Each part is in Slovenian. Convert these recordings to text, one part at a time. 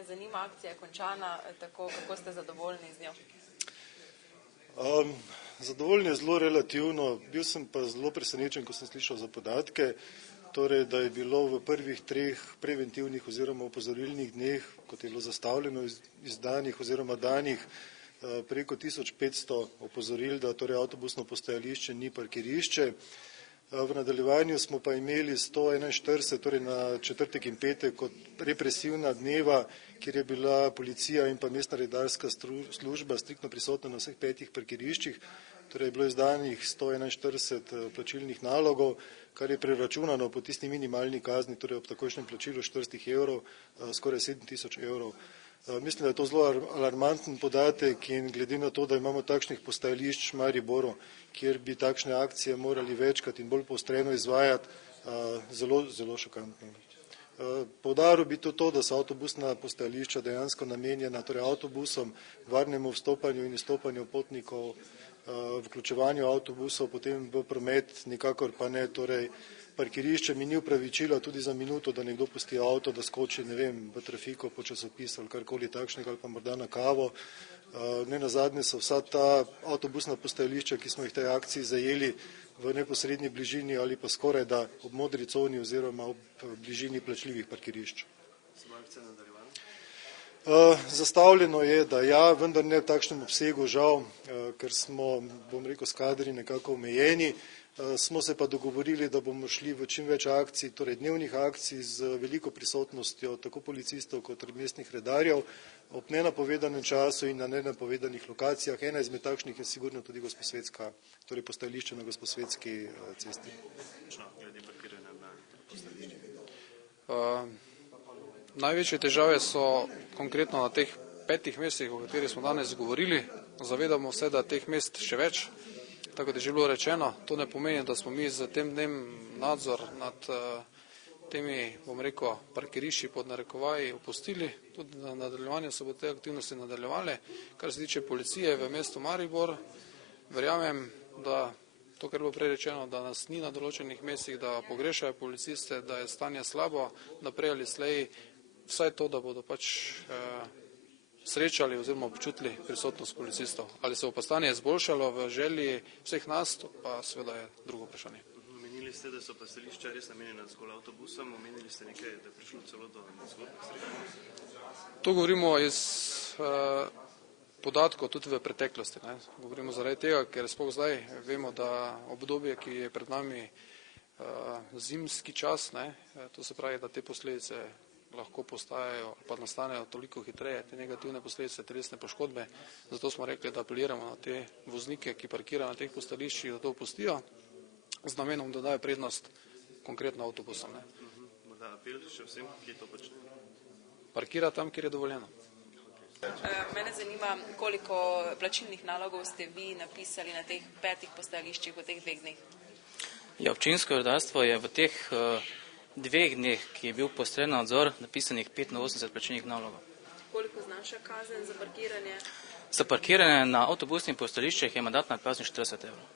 Mene zanima, akcija je končana, tako kako ste zadovoljni z njo? Zadovoljen je zelo relativno, bil sem pa zelo presenečen, ko sem slišal za podatke, torej, da je bilo v prvih 3 preventivnih oziroma opozorilnih dneh, kot je bilo zastavljeno, izdanih oziroma danih preko 1500 opozoril, da torej avtobusno postajališče ni parkirišče. V nadaljevanju smo pa imeli 141, torej na četrtek in petek, kot represivna dneva, kjer je bila policija in pa mestna redarska služba striktno prisotna na vseh 5 parkiriščih, torej je bilo izdanih 141 plačilnih nalogov, kar je preračunano po tisti minimalni kazni, torej ob takojšnjem plačilu 400 evrov, skoraj 7000 evrov. Mislim, da je to zelo alarmanten podatek in glede na to, da imamo takšnih postajališč v Mariboru, kjer bi takšne akcije morali večkrat in bolj poostreno izvajati, zelo šokantno. Poudaril bi tudi to, da so avtobusna postajališča dejansko namenjena torej avtobusom, varnemu vstopanju in izstopanju potnikov, vključevanju avtobusov potem v promet, nikakor pa ne torej parkirišče mi ni upravičilo tudi za minuto, da nekdo pusti avto, da skoči, ne vem, v trafiko po časopis ali karkoli takšnega ali pa morda na kavo. Nenazadnje so vsa ta avtobusna postajališča, ki smo jih v tej akciji zajeli v neposrednji bližini ali pa skoraj da ob modri coni oziroma ob bližini plačljivih parkirišč. Zastavljeno je, da ja, vendar ne v takšnem obsegu, žal, ker smo, bom rekel, s kadri nekako omejeni. Smo se pa dogovorili, da bomo šli v čim več akcij, torej dnevnih akcij z veliko prisotnostjo tako policistov kot mestnih redarjev ob nenapovedanem času in na nenapovedanih lokacijah. Ena izmed takšnih je sigurno tudi Gosposvetska, torej postajališče na Gosposvetski cesti. Največje težave so konkretno na teh 5 mestih, o katerih smo danes govorili. Zavedamo se, da teh mest še več. Tako da je že bilo rečeno, to ne pomeni, da smo mi z tem dnem nadzor nad temi, bom rekel, parkirišči pod narekovaji opustili. Tudi na nadaljevanju se bo te aktivnosti nadaljevale. Kar se tiče policije v mestu Maribor, verjamem, da to, kar bo prej rečeno, da nas ni na določenih mestih, da pogrešajo policiste, da je stanje slabo, da prej ali slej vsaj to, da bodo pač srečali oziroma občutili prisotnost policistov. Ali se bo pa stanje izboljšalo v želji vseh nas, to pa seveda je drugo vprašanje. Omenili ste, da so postajališča res namenjena zgolj avtobusom, omenili ste nekaj, da je prišlo celo do nezgodnih srečanj. To govorimo iz podatkov tudi v preteklosti. Govorimo zaradi tega, ker sploh zdaj vemo, da obdobje, ki je pred nami zimski čas, to se pravi, da te posledice lahko postajajo pa nastanejo toliko hitreje, te negativne posledice, telesne poškodbe. Zato smo rekli, da apeliramo na te voznike, ki parkirajo na teh postajališčih, da to opustijo z namenom, da dajo prednost konkretno avtobusom. Morda apel še vsem, ki to počnejo? Parkira tam, kjer je dovoljeno. Mene zanima, koliko plačilnih nalogov ste vi napisali na teh 5 postajališčih v teh 2 dneh? Ja, občinsko redarstvo je v teh 2 dneh, ki je bil poostren nadzor, napisanih 85 plačilnih nalogov. Koliko znaša kazen za parkiranje? Za parkiranje na avtobusnih postajališčih je mandatna kazen 40 evrov.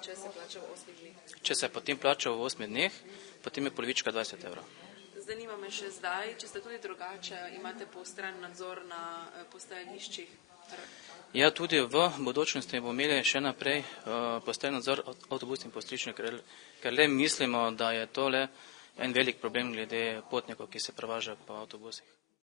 Če se plača v 8 dneh? Če se potem plača v 8 dneh, potem je polovička 20 evrov. Zanima me še zdaj, če ste tudi drugače, imate poostren nadzor na postajališčih? Ja, tudi v bodočnosti bomo imeli še naprej poostren nadzor avtobusnih postajališč, ker le mislimo, da je to le en velik problem glede potnikov, ki se prevažajo po avtobusih.